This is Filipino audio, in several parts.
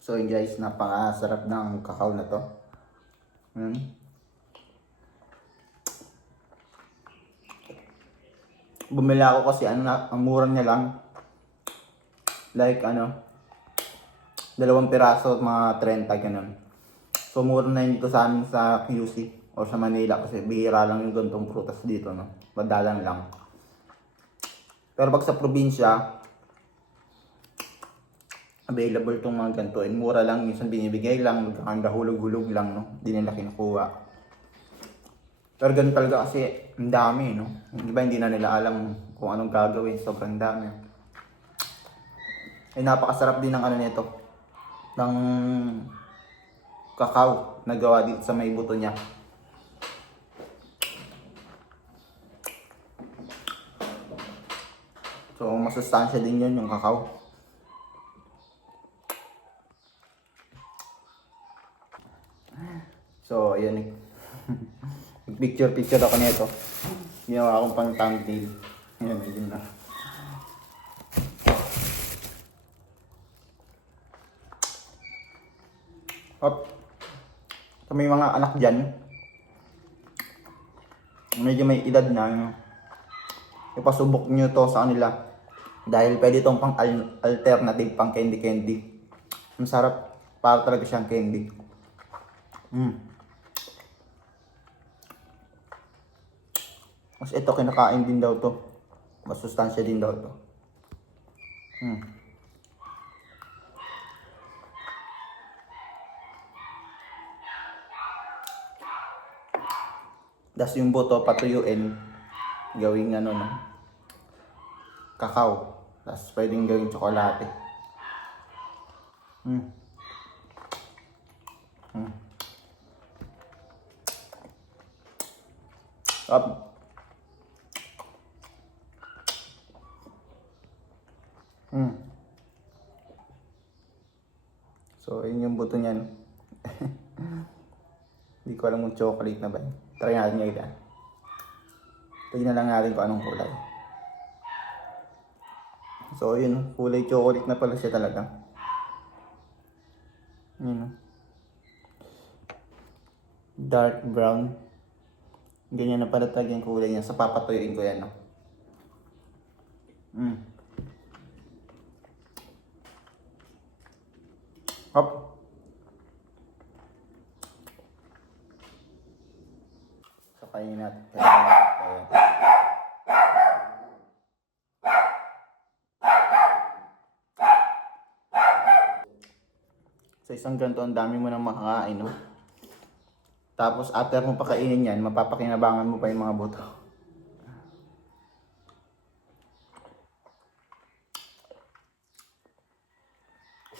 So yun guys, napakasarap ng kakao na to. Bumili ako kasi ang mura niya lang. Like 2 piraso at mga 30 ganun. So mura na yun dito sa amin sa QC o sa Manila kasi bihira lang yung ganitong prutas dito, no. Madalang lang. Pero pag sa probinsya, available tong mga ganito. And mura lang, minsan binibigay lang, magkakanda hulog-hulog lang, no. Hindi nila kinukuha. Pero ganun talaga kasi ang dami, no. Di ba hindi na nila alam kung anong gagawin, sobrang dami. Ay napakasarap din ng nito, ng kakao na gawa dito sa may buto niya. So masustansya din yun yung kakao. So ayan picture ako nito. Ginawa akong pang thumbnail. Ayan, yun na. So may mga anak dyan, medyo may edad na, ipasubok nyo to sa kanila. Dahil pwede itong pang alternative, pang candy. Ang sarap, para talaga siyang candy. Mas ito kinakain din daw to. Masustansya din daw to. Das yung buto patuyuin, gawing kakao. Tapos pwedeng gawing tsokolate. Up. So, yun yung buto niyan. Hindi ko alam kung chocolate na ba. Try natin ngayon. Tignan lang natin kung anong kulay. So, yun. Kulay chocolate na pala siya talaga. Yun. Dark brown. Ganyan na pala talaga yung kulay niya. Sa papatuyuin ko yan. Hop. So, kainin natin. So, isang ganito, ang dami mo nang makakain, no? Tapos, after mo pakainin yan, mapapakinabangan mo pa yung mga buto.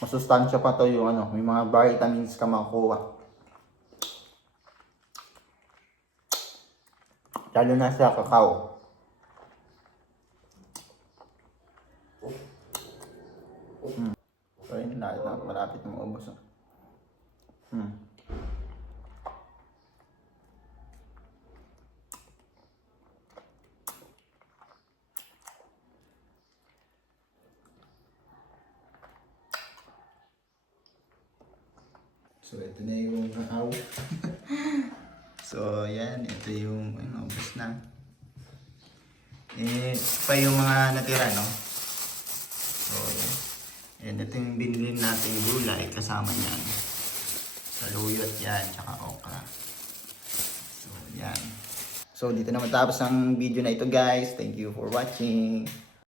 Masustansya pa to yung may mga vitamins ka makukuha. Lalo na sa kakao. So yun, malapit na maubos. So ito na yung kakao. So yan, ito yung ubos na. Pa yung mga natira, no? So yan, ito yung binili natin gulay kasama yan. Saluyot yan, tsaka okra. So yan. So dito na matapos ang video na ito guys. Thank you for watching.